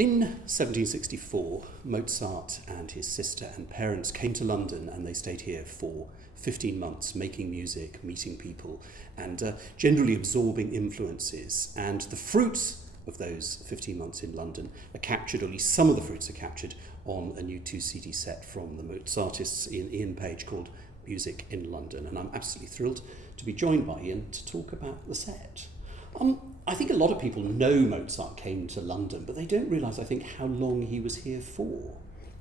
In 1764, Mozart and his sister and parents came to London, and they stayed here for 15 months, making music, meeting people, and generally absorbing influences. And the fruits of those 15 months in London are captured, or at least some of the fruits are captured, on a new 2-CD set from the Mozartists in Ian Page called Music in London. And I'm absolutely thrilled to be joined by Ian to talk about the set. I think a lot of people know Mozart came to London, but they don't realise, I think, how long he was here for.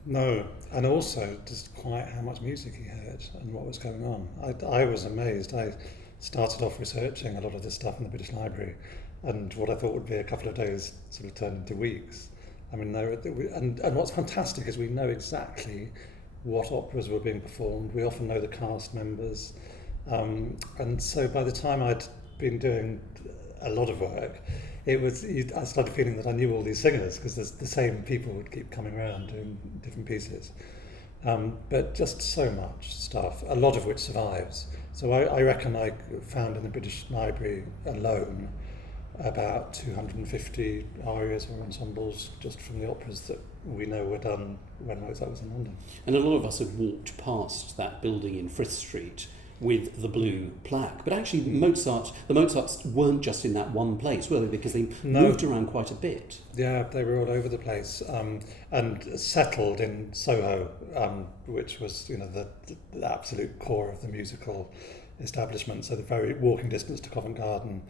No, and also just quite how much music he heard and what was going on. I was amazed. I started off researching a lot of this stuff in the British Library, and what I thought would be a couple of days sort of turned into weeks. I mean, and what's fantastic is we know exactly what operas were being performed. We often know the cast members, and so by the time I'd been doing a lot of work, I started feeling that I knew all these singers because the same people would keep coming around doing different pieces. But just so much stuff, a lot of which survives. So I reckon I found in the British Library alone about 250 arias or ensembles just from the operas that we know were done when Mozart was in London. And a lot of us have walked past that building in Frith Street with the blue plaque. But actually the Mozarts weren't just in that one place, were they? Because they moved around quite a bit. Yeah, they were all over the place, and settled in Soho, which was the absolute core of the musical establishment. So the very walking distance to Covent Garden,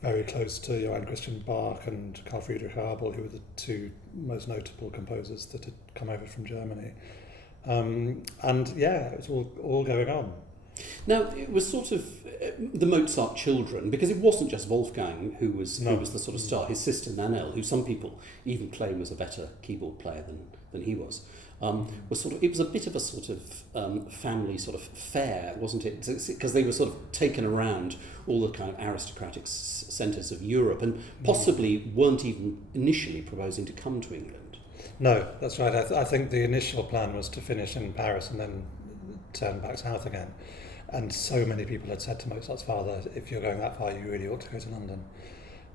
very close to Johann Christian Bach and Carl Friedrich Abel, who were the two most notable composers that had come over from Germany. And yeah, it was all going on. Now, it was sort of the Mozart children, because it wasn't just Wolfgang who was the sort of star. His sister Nannerl, who some people even claim was a better keyboard player than he was it was a bit of a sort of family sort of fair, wasn't it? Because they were sort of taken around all the kind of aristocratic centres of Europe, and possibly weren't even initially proposing to come to England. No, that's right. I think the initial plan was to finish in Paris and then turn back south again. And so many people had said to Mozart's father, if you're going that far, you really ought to go to London.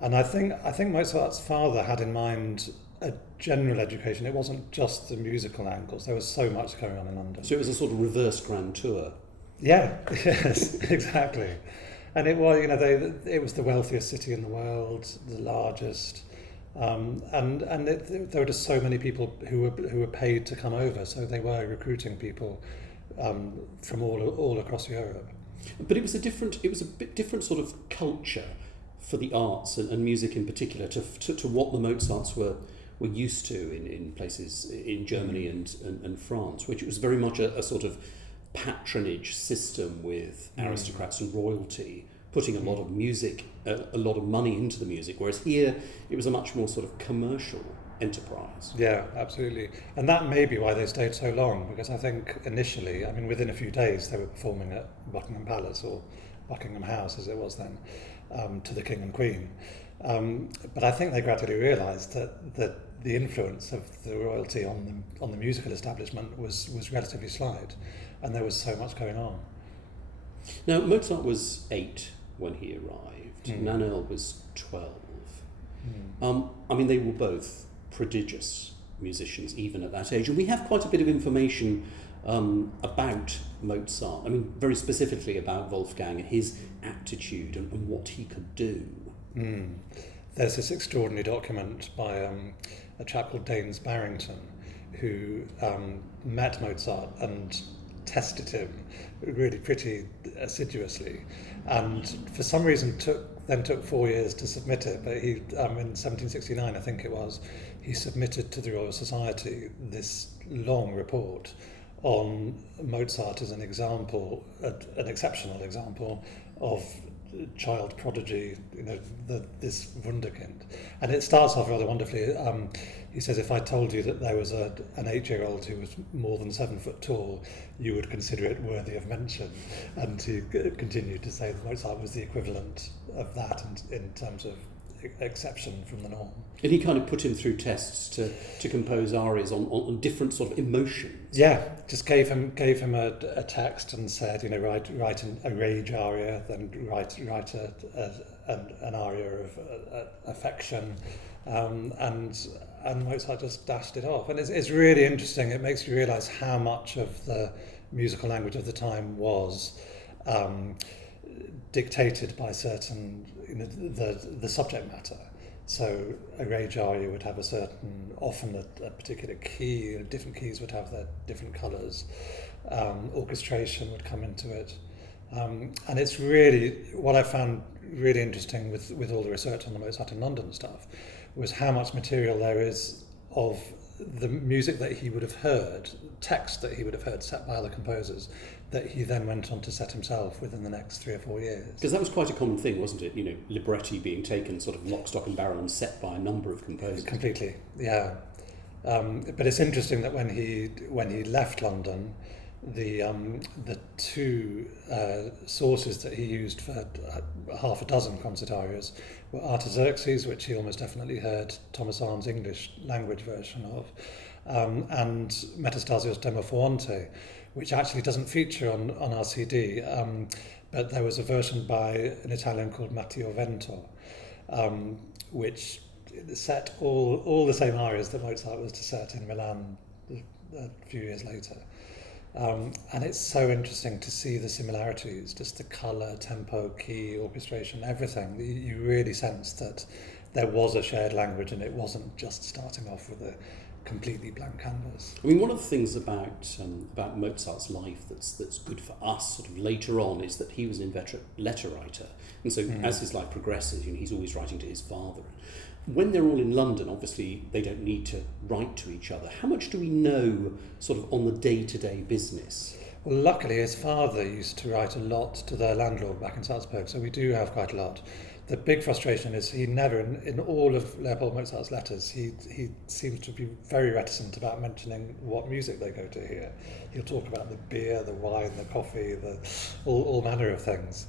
And I think Mozart's father had in mind a general education. It wasn't just the musical angles. There was so much going on in London. So it was a sort of reverse grand tour. Yeah, yes, exactly. And it was, it was the wealthiest city in the world, the largest. There were just so many people who were paid to come over. So they were recruiting people from all across Europe. But it was a bit different sort of culture for the arts and music in particular to what the Mozarts were used to in places in Germany and France, which was very much a sort of patronage system with aristocrats and royalty putting a lot of music, a lot of money into the music, whereas here it was a much more sort of commercial enterprise. Yeah, absolutely. And that may be why they stayed so long, because I think initially, within a few days, they were performing at Buckingham Palace, or Buckingham House as it was then, to the King and Queen. But I think they gradually realised that the influence of the royalty on the musical establishment was relatively slight, and there was so much going on. Now, Mozart was 8 when he arrived. Nannerl was 12. They were both prodigious musicians even at that age, and we have quite a bit of information about Mozart. Very specifically about Wolfgang and his aptitude and what he could do. There's this extraordinary document by a chap called Daines Barrington, who met Mozart and tested him really pretty assiduously, and for some reason took 4 years to submit it. But he, in 1769, I think it was, he submitted to the Royal Society this long report on Mozart as an example, an exceptional example of child prodigy, this wunderkind. And it starts off rather wonderfully. He says, if I told you that there was an 8-year-old who was more than 7 foot tall, you would consider it worthy of mention. And he continued to say that Mozart was the equivalent of that in terms of exception from the norm. And he kind of put him through tests to compose arias on different sort of emotions. Yeah, just gave him a text and said, write a rage aria, then write an aria of affection, and and Mozart just dashed it off. And it's really interesting. It makes you realise how much of the musical language of the time was dictated by certain, the subject matter. So a rage aria would have often a particular key. Different keys would have their different colours. Orchestration would come into it. And it's really, what I found really interesting with all the research on the Mozart in London stuff was how much material there is of the music that he would have heard, text that he would have heard set by other composers, that he then went on to set himself within the next 3 or 4 years. Because that was quite a common thing, wasn't it? Libretti being taken sort of lock, stock and barrel and set by a number of composers. Completely, yeah. But it's interesting that when he left London, the two sources that he used for half a dozen concert arias were Artaxerxes, which he almost definitely heard Thomas Arndt's English language version of, and Metastasio's Demofoonte, which actually doesn't feature on our CD, but there was a version by an Italian called Matteo Vento, which set all the same arias that Mozart was to set in Milan a few years later. And it's so interesting to see the similarities, just the colour, tempo, key, orchestration, everything. You really sense that there was a shared language and it wasn't just starting off with a completely blank canvas. I mean, one of the things about Mozart's life that's good for us sort of later on is that he was an inveterate letter writer. And so as his life progresses, he's always writing to his father. When they're all in London, obviously they don't need to write to each other. How much do we know sort of on the day-to-day business? Well, luckily his father used to write a lot to their landlord back in Salzburg, so we do have quite a lot. The big frustration is he never, in all of Leopold Mozart's letters, he seems to be very reticent about mentioning what music they go to hear. He'll talk about the beer, the wine, the coffee, all manner of things.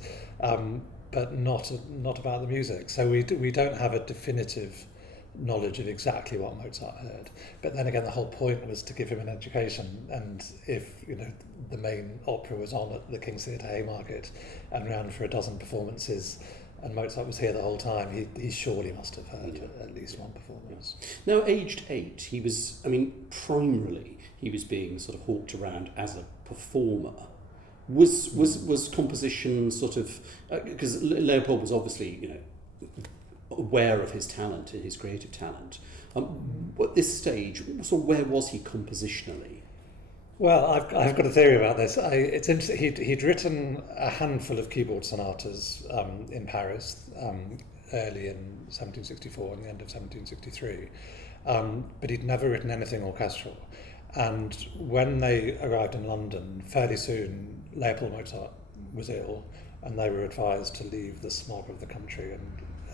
But not about the music. So we don't have a definitive knowledge of exactly what Mozart heard. But then again, the whole point was to give him an education. And if the main opera was on at the King's Theatre Haymarket and ran for a dozen performances, and Mozart was here the whole time, he surely must have heard at least one performance. Now, aged 8, he was, primarily he was being sort of hawked around as a performer. Was composition sort of, because Leopold was obviously aware of his talent, his creative talent. At this stage, so where was he compositionally? Well, I've got a theory about this. It's interesting. He'd written a handful of keyboard sonatas in Paris early in 1764 and the end of 1763, but he'd never written anything orchestral. And when they arrived in London, fairly soon, Leopold Mozart was ill, and they were advised to leave the smog of the country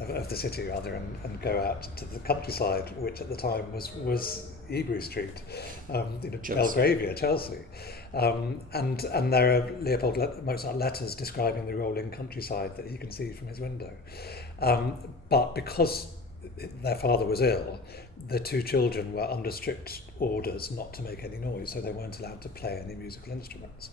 of the city rather, and go out to the countryside, which at the time was Hebrew Street, Belgravia, Chelsea, and there are Leopold Mozart letters describing the rolling countryside that he can see from his window. But because their father was ill, the two children were under strict orders not to make any noise, so they weren't allowed to play any musical instruments.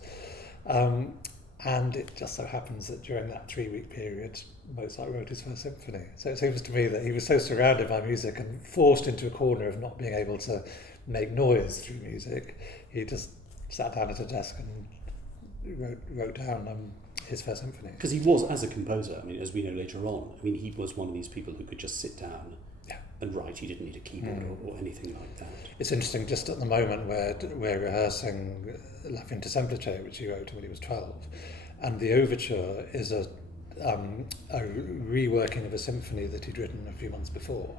And it just so happens that during that 3-week period, Mozart wrote his first symphony. So it seems to me that he was so surrounded by music and forced into a corner of not being able to make noise through music, he just sat down at a desk and wrote down his first symphony. Because he was, as a composer, as we know later on, he was one of these people who could just sit down and write. He didn't need a keyboard or anything like that. It's interesting, just at the moment we're rehearsing La Fin Semplice, which he wrote when he was 12, and the overture is a reworking of a symphony that he'd written a few months before,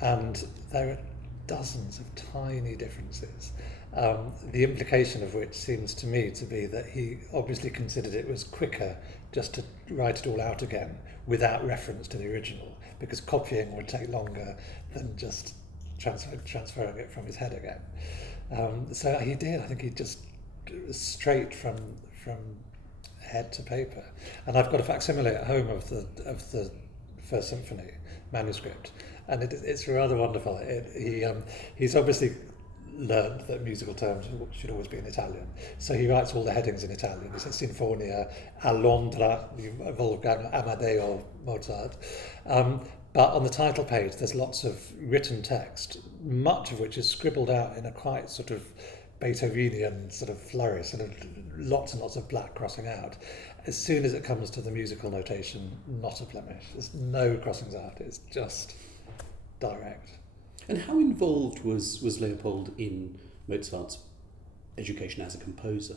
and there are dozens of tiny differences, the implication of which seems to me to be that he obviously considered it was quicker just to write it all out again without reference to the original, because copying would take longer than just transferring it from his head again. So he did. I think he just straight from head to paper. And I've got a facsimile at home of the First Symphony manuscript, and it's rather wonderful. He's obviously learned that musical terms should always be in Italian, so he writes all the headings in Italian. He says Sinfonia a Londra, Wolfgang Amadeo Mozart, But on the title page, there's lots of written text, much of which is scribbled out in a quite sort of Beethovenian sort of flourish, sort of lots and lots of black crossing out. As soon as it comes to the musical notation, not a blemish. There's no crossings out. It's just direct. And how involved was Leopold in Mozart's education as a composer?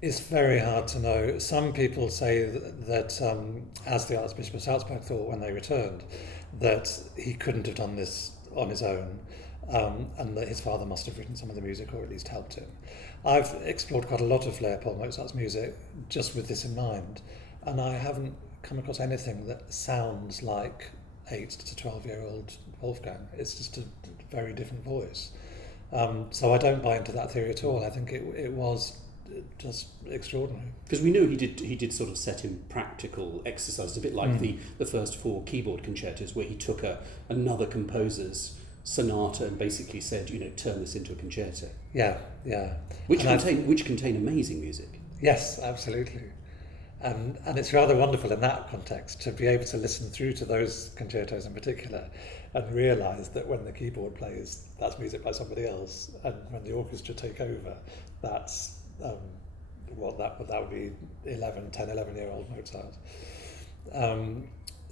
It's very hard to know. Some people say that as the Archbishop of Salzburg thought when they returned, that he couldn't have done this on his own, and that his father must have written some of the music or at least helped him. I've explored quite a lot of Leopold Mozart's music just with this in mind, and I haven't come across anything that sounds like 8 to 12-year-old Wolfgang. It's just a very different voice. So I don't buy into that theory at all. I think it was just extraordinary. Because we know he did sort of set him practical exercises, a bit like the first 4 keyboard concertos, where he took another composer's sonata and basically said, turn this into a concerto. Yeah. Which contain amazing music. Yes, absolutely. And it's rather wonderful in that context to be able to listen through to those concertos in particular and realise that when the keyboard plays, that's music by somebody else, and when the orchestra take over, that's that would be 11-year-old Mozart.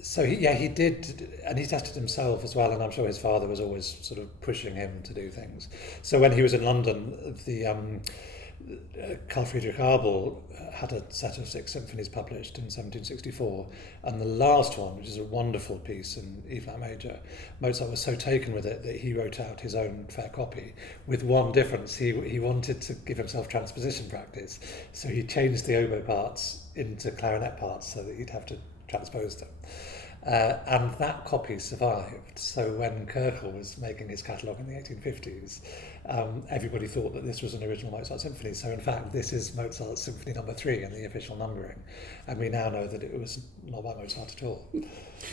So he did, and he tested himself as well, and I'm sure his father was always sort of pushing him to do things. So when he was in London, the Carl Friedrich Abel had a set of 6 symphonies published in 1764, and the last one, which is a wonderful piece in E-flat major, Mozart was so taken with it that he wrote out his own fair copy, with one difference. He wanted to give himself transposition practice, so he changed the oboe parts into clarinet parts so that he'd have to transpose them. And that copy survived. So when Köchel was making his catalogue in the 1850s, everybody thought that this was an original Mozart symphony. So in fact, this is Mozart's Symphony No. 3 in the official numbering. And we now know that it was not by Mozart at all.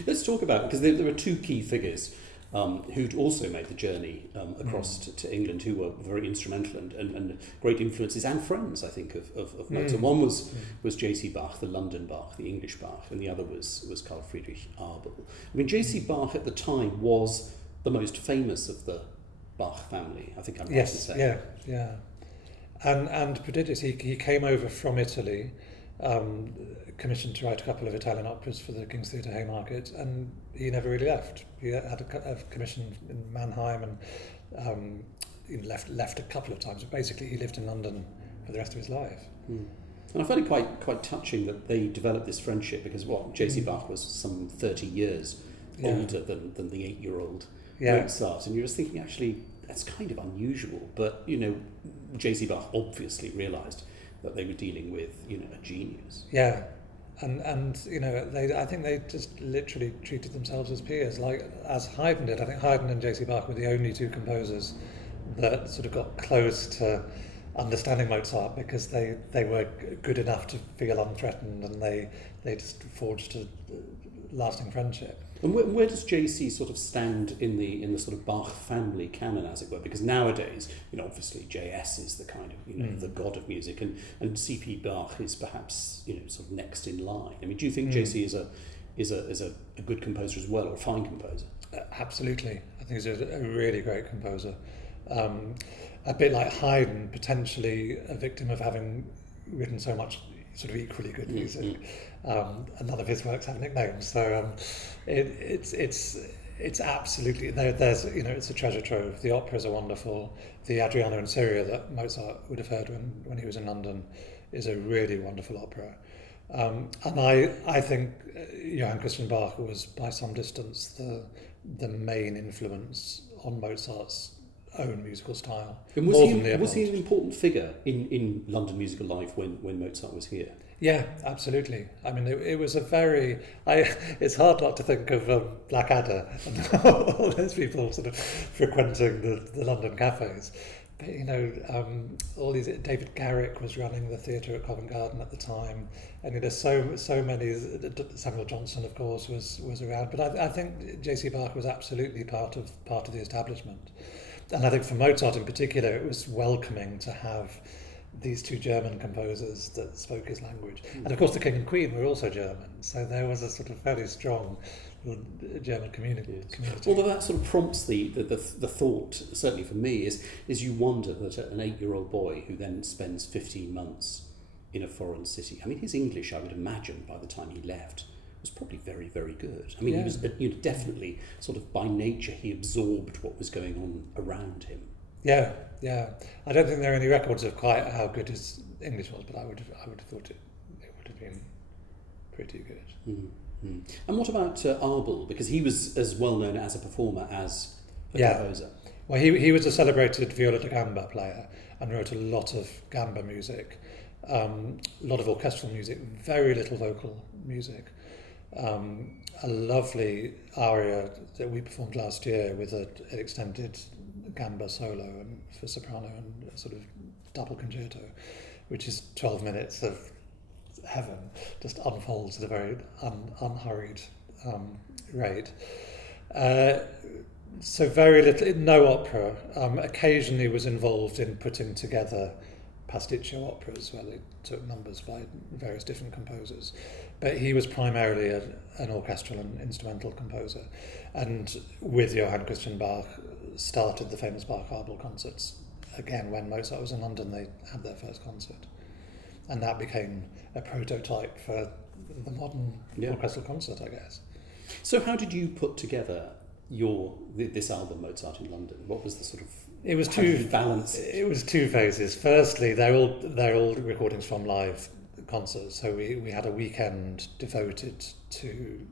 Let's talk about it, because there are 2 key figures who'd also made the journey across to England, who were very instrumental and great influences and friends, I think, of Mozart. One was J.C. Bach, the London Bach, the English Bach, and the other was Carl Friedrich Abel. I mean, J.C. Bach at the time was the most famous of the Bach family, I think I'm right to say. Yeah. And prodigious. He came over from Italy, commissioned to write a couple of Italian operas for the King's Theatre Haymarket, and he never really left. He had a commission in Mannheim and he left a couple of times, but basically he lived in London for the rest of his life. And I find it quite touching that they developed this friendship, because J.C. Bach was some 30 years older than the 8-year-old Mozart, and you're just thinking, actually, that's kind of unusual, but J.C. Bach obviously realised that they were dealing with a genius. Yeah. And I think they just literally treated themselves as peers, like as Haydn did. I think Haydn and J.C. Bach were the only 2 composers that sort of got close to understanding Mozart, because they were good enough to feel unthreatened, and they just forged a lasting friendship. And where does J.C. sort of stand in the sort of Bach family canon, as it were? Because nowadays, obviously J.S. is the kind of the god of music, and C.P. Bach is perhaps sort of next in line. I mean, do you think J.C. is a good composer as well, or a fine composer? Absolutely, I think he's a really great composer. A bit like Haydn, potentially a victim of having written so much sort of equally good music. And none of his works have nicknames, so it's absolutely there's it's a treasure trove. The operas are wonderful. The Adriano and Syria that Mozart would have heard when he was in London is a really wonderful opera. And I think Johann Christian Bach was by some distance the main influence on Mozart's own musical style. And was he an important figure in London musical life when Mozart was here? Yeah, absolutely. I mean, it was a very... it's hard not to think of Blackadder and all those people sort of frequenting the London cafes. But, all these... David Garrick was running the theatre at Covent Garden at the time. And so many... Samuel Johnson, of course, was around. But I think J.C. Bach was absolutely part of the establishment. And I think for Mozart in particular, it was welcoming to have these 2 German composers that spoke his language. And of course the King and Queen were also German, so there was a sort of fairly strong German community. Although that sort of prompts the thought, certainly for me, is you wonder that an 8-year-old boy who then spends 15 months in a foreign city, I mean, his English, I would imagine, by the time he left, was probably very, very good. I mean, he was definitely sort of by nature, he absorbed what was going on around him. Yeah. I don't think there are any records of quite how good his English was, but I would have thought it would have been pretty good. Mm-hmm. And what about Abel? Because he was as well known as a performer as a composer. Well, he was a celebrated viola da gamba player and wrote a lot of gamba music, a lot of orchestral music, very little vocal music. A lovely aria that we performed last year with an extended gamba solo and for soprano and a sort of double concerto, which is 12 minutes of heaven, just unfolds at a very unhurried rate. So very little, no opera. Occasionally was involved in putting together pasticcio operas where they took numbers by various different composers. But he was primarily an orchestral and instrumental composer. And with Johann Christian Bach, started the famous Bach-Abel concerts. Again, when Mozart was in London, they had their first concert. And that became a prototype for the modern orchestral concert, I guess. So how did you put together this album, Mozart in London? What was the sort of... It was how did you balance it? It was two phases. Firstly, they're all recordings from live concerts. So we had a weekend devoted to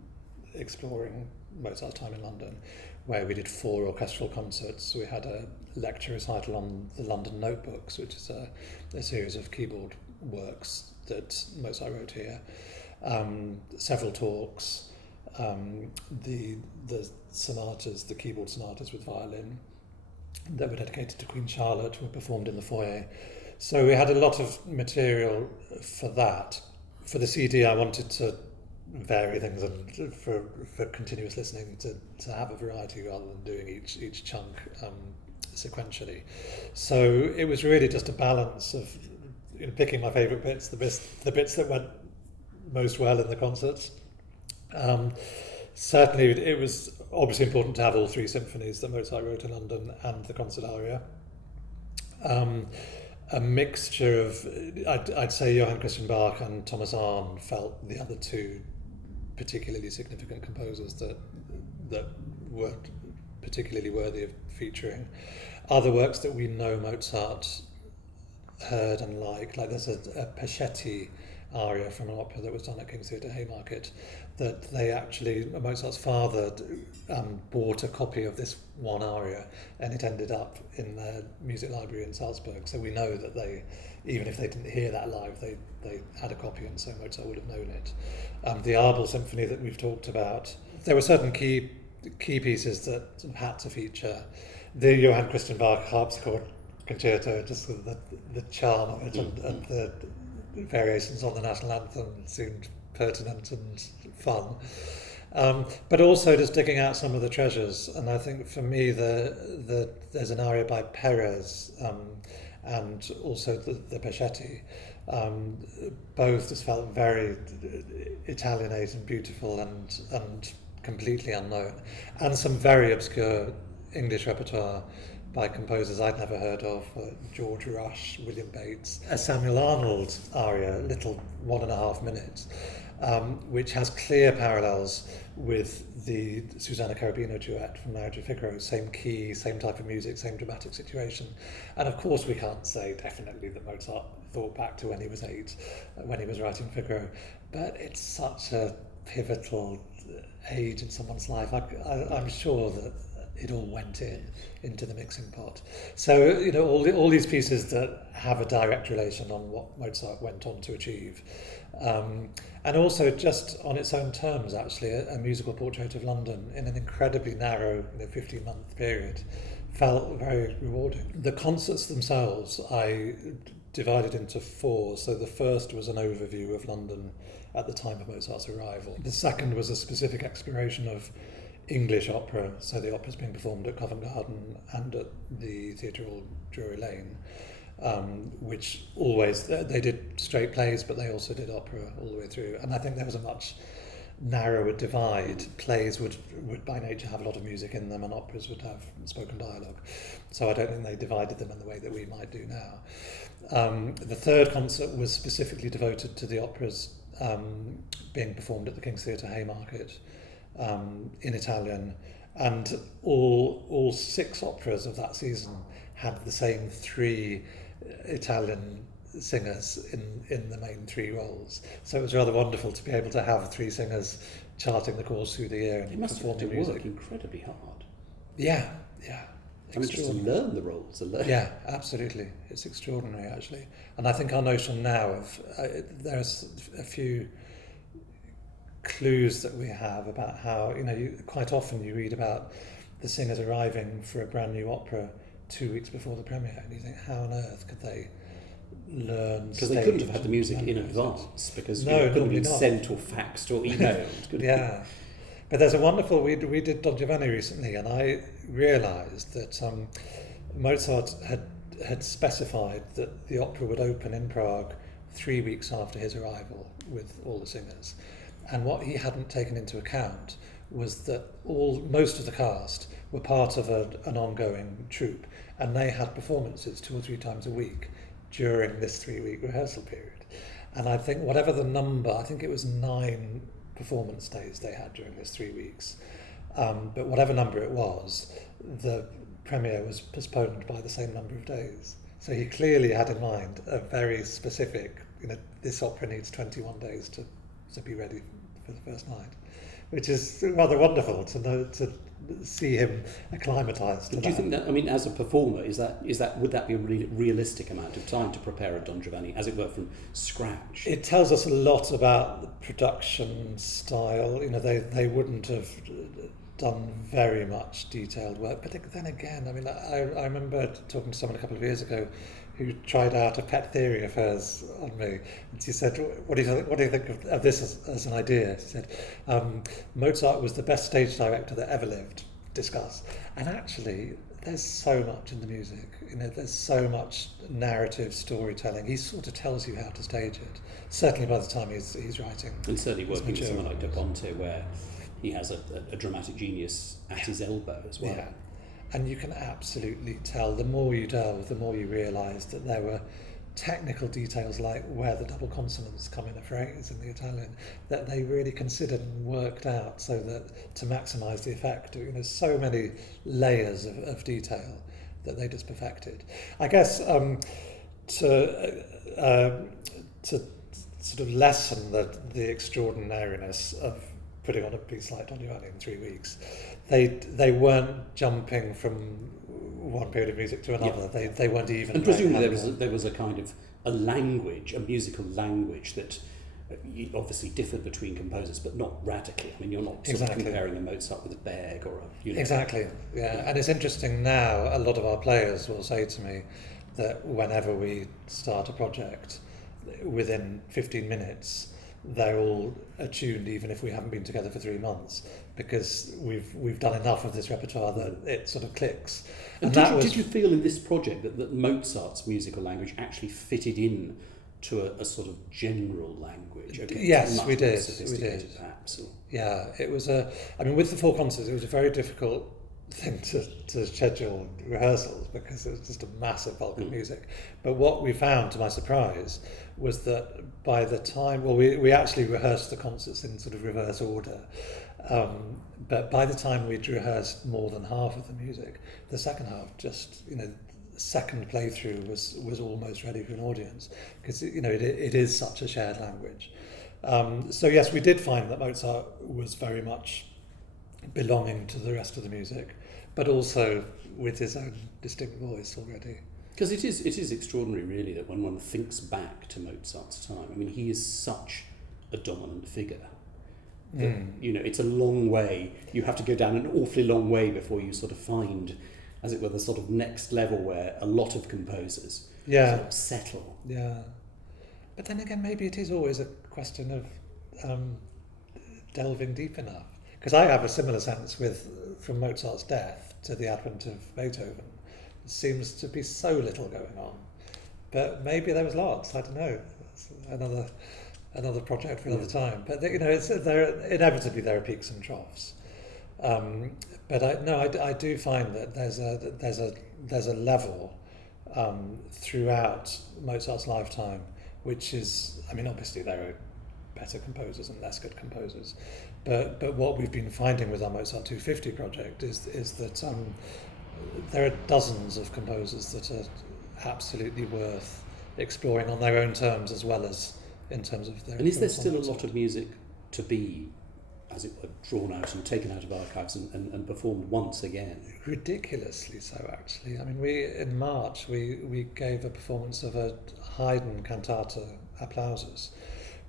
exploring Mozart's time in London, where we did 4 orchestral concerts. We had a lecture recital on the London Notebooks, which is a series of keyboard works that Mozart wrote here. Several talks, the sonatas, the keyboard sonatas with violin that were dedicated to Queen Charlotte were performed in the foyer. So we had a lot of material for that. For the CD, I wanted to vary things and for continuous listening to have a variety rather than doing each chunk sequentially. So it was really just a balance of picking my favourite bits, the bits that went most well in the concerts. Certainly it was obviously important to have all 3 symphonies that Mozart wrote in London and the concert aria. A mixture of, I'd say Johann Christian Bach and Thomas Arne felt the other 2 particularly significant composers that were particularly worthy of featuring. Other works that we know Mozart heard and liked, like there's a Peschetti aria from an opera that was done at King's Theatre Haymarket that they actually, Mozart's father bought a copy of this one aria and it ended up in their music library in Salzburg. So we know that they, even if they didn't hear that live, they had a copy and so Mozart would have known it. The Abel Symphony that we've talked about, there were certain key pieces that had to feature. The Johann Christian Bach harpsichord concerto, just the charm of it and the variations on the national anthem seemed pertinent and fun. But also just digging out some of the treasures. And I think for me, there's an aria by Perez and also the Peschetti. Both just felt very Italianate and beautiful and completely unknown. And some very obscure English repertoire by composers I'd never heard of, George Rush, William Bates. A Samuel Arnold aria, little 1.5 minutes, which has clear parallels with the Susanna Cherubino duet from Marriage of Figaro, same key, same type of music, same dramatic situation. And of course we can't say definitely that Mozart thought back to when he was 8, when he was writing Figaro, but it's such a pivotal age in someone's life. I'm sure that it all went into the mixing pot. So, all these pieces that have a direct relation on what Mozart went on to achieve. And also just on its own terms, actually, a musical portrait of London in an incredibly narrow 15-month period felt very rewarding. The concerts themselves, I divided into 4. So the first was an overview of London at the time of Mozart's arrival. The second was a specific exploration of English opera, so the opera's being performed at Covent Garden and at the Theatre Hall Drury Lane, which always, they did straight plays, but they also did opera all the way through. And I think there was a much narrow a divide. Plays would by nature have a lot of music in them, and operas would have spoken dialogue. So I don't think they divided them in the way that we might do now. The third concert was specifically devoted to the operas being performed at the King's Theatre Haymarket in Italian, and all 6 operas of that season had the same 3 Italian singers in the main 3 roles. So it was rather wonderful to be able to have 3 singers charting the course through the year and it must performing have to music. work incredibly hard. Yeah. I mean, just to learn the roles. Yeah, absolutely. It's extraordinary, actually. And I think our notion now of there's a few clues that we have about how, quite often you read about the singers arriving for a brand new opera 2 weeks before the premiere, and you think, how on earth could they learn? Because they couldn't have had the music in advance, because no, it couldn't have been not. Sent or faxed or emailed. Yeah. But there's a wonderful, we did Don Giovanni recently, and I realised that Mozart had specified that the opera would open in Prague 3 weeks after his arrival with all the singers. And what he hadn't taken into account was that most of the cast were part of an ongoing troupe, and they had performances 2 or 3 times a week during this 3-week rehearsal period. And I think whatever the number, I think it was 9 performance days they had during this 3 weeks. But whatever number it was, the premiere was postponed by the same number of days. So he clearly had in mind a very specific, this opera needs 21 days to be ready for the first night, which is rather wonderful to see him acclimatised to that. Do you think that, as a performer, would that be a really realistic amount of time to prepare a Don Giovanni, as it were, from scratch? It tells us a lot about the production style. They wouldn't have done very much detailed work. But then again, I remember talking to someone a couple of years ago who tried out a pet theory of hers on me. And she said, what do you think of this as an idea? She said, Mozart was the best stage director that ever lived. Discuss. And actually, there's so much in the music. There's so much narrative storytelling. He sort of tells you how to stage it. Certainly by the time he's writing. And certainly working with someone like Da Ponte, where he has a dramatic genius at his elbow as well. Yeah. And you can absolutely tell, the more you delve, the more you realise that there were technical details like where the double consonants come in a phrase in the Italian that they really considered and worked out so that to maximise the effect. So many layers of detail that they just perfected. I guess to sort of lessen the extraordinariness of putting on a piece like Don Giovanni in 3 weeks, they weren't jumping from one period of music to another. Yeah. They weren't even. And presumably there was a kind of a musical language that obviously differed between composers, but not radically. You're not sort of comparing a Mozart with a Berg or a. Exactly. Yeah, and it's interesting now. A lot of our players will say to me that whenever we start a project, within 15 minutes. They're all attuned, even if we haven't been together for 3 months, because we've done enough of this repertoire that it sort of clicks. And did you feel in this project that Mozart's musical language actually fitted in to a sort of general language? Yes, we did. Perhaps. Yeah, it was with the 4 concerts, it was a very difficult thing to schedule rehearsals because it was just a massive bulk of music. But what we found, to my surprise, was that by the time, we actually rehearsed the concerts in sort of reverse order, but by the time we'd rehearsed more than half of the music, the second half just, the second playthrough was almost ready for an audience because, it is such a shared language. So yes, we did find that Mozart was very much belonging to the rest of the music, but also with his own distinct voice already. Because it is extraordinary, really, that when one thinks back to Mozart's time, he is such a dominant figure. That, it's a long way. You have to go down an awfully long way before you sort of find, as it were, the sort of next level where a lot of composers sort of settle. Yeah. But then again, maybe it is always a question of delving deep enough. Because I have a similar sense from Mozart's death to the advent of Beethoven. There seems to be so little going on. But maybe there was lots, I don't know. That's another project for another time. But inevitably there are peaks and troughs. But I do find that there's a level throughout Mozart's lifetime, which is, I mean, obviously there are better composers and less good composers, but what we've been finding with our Mozart 250 project is that there are dozens of composers that are absolutely worth exploring on their own terms as well as in terms of their. And is there still a lot of music to be, as it were, drawn out and taken out of archives and performed once again? Ridiculously so, actually. I mean, in March we gave a performance of a Haydn cantata Applauses,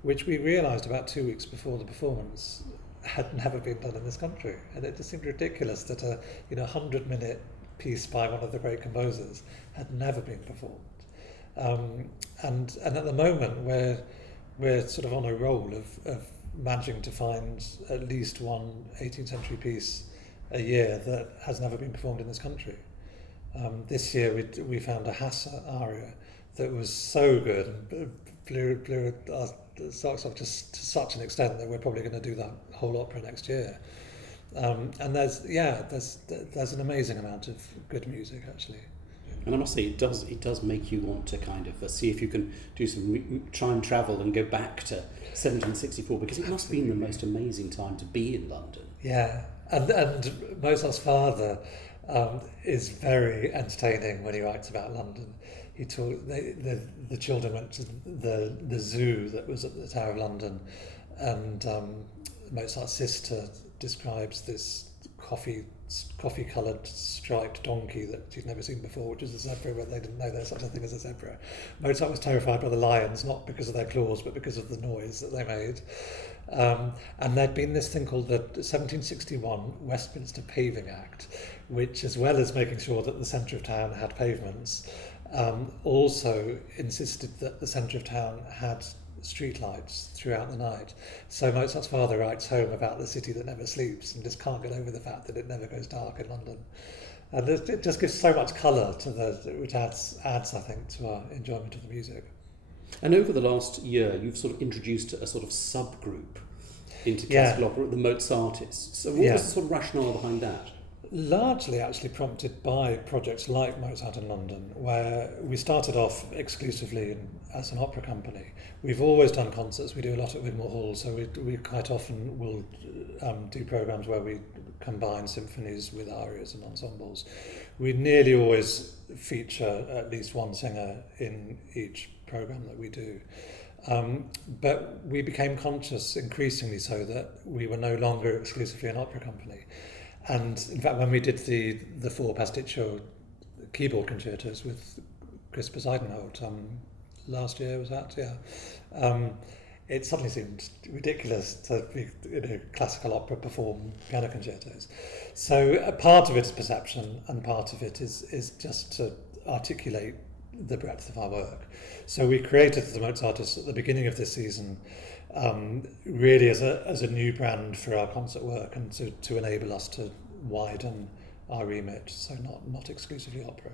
which we realised about 2 weeks before the performance had never been done in this country, and it just seemed ridiculous that a 100-minute piece by one of the great composers had never been performed. And at the moment we're sort of on a roll of managing to find at least one 18th century piece a year that has never been performed in this country. This year we found a Hasse aria that was so good and blew our socks off just to such an extent that we're probably going to do that whole opera next year. And there's an amazing amount of good music, actually. And I must say, it does make you want to kind of see if you can do some time travel and go back to 1764, because it must have been the most amazing time to be in London. Yeah, and Mozart's father is very entertaining when he writes about London. He talked. The children went to the zoo that was at the Tower of London, and Mozart's sister describes this coffee-coloured striped donkey that she'd never seen before, which is a zebra, but they didn't know there's such a thing as a zebra. Mozart was terrified by the lions, not because of their claws, but because of the noise that they made. And there'd been this thing called the 1761 Westminster Paving Act, which, as well as making sure that the centre of town had pavements, also insisted that the centre of town had streetlights throughout the night. So Mozart's father writes home about the city that never sleeps and just can't get over the fact that it never goes dark in London. And it just gives so much colour to which adds, I think, to our enjoyment of the music. And over the last year, you've sort of introduced a sort of subgroup into classical opera, the Mozartists. So what was the sort of rationale behind that? Largely actually prompted by projects like Mozart in London, where we started off exclusively as an opera company. We've always done concerts. We do a lot at Wigmore Hall, so we quite often will do programmes where we combine symphonies with arias and ensembles. We nearly always feature at least one singer in each programme that we do. But we became conscious increasingly so that we were no longer exclusively an opera company. And in fact, when we did the 4 pasticcio keyboard concertos with Chris Poseidonholt last year, was that? Yeah. It suddenly seemed ridiculous to be in a classical opera perform piano concertos. So a part of it is perception, and part of it is just to articulate the breadth of our work. So we created the Mozartists at the beginning of this season, really as a new brand for our concert work, and to enable us to widen our remit, so not exclusively opera.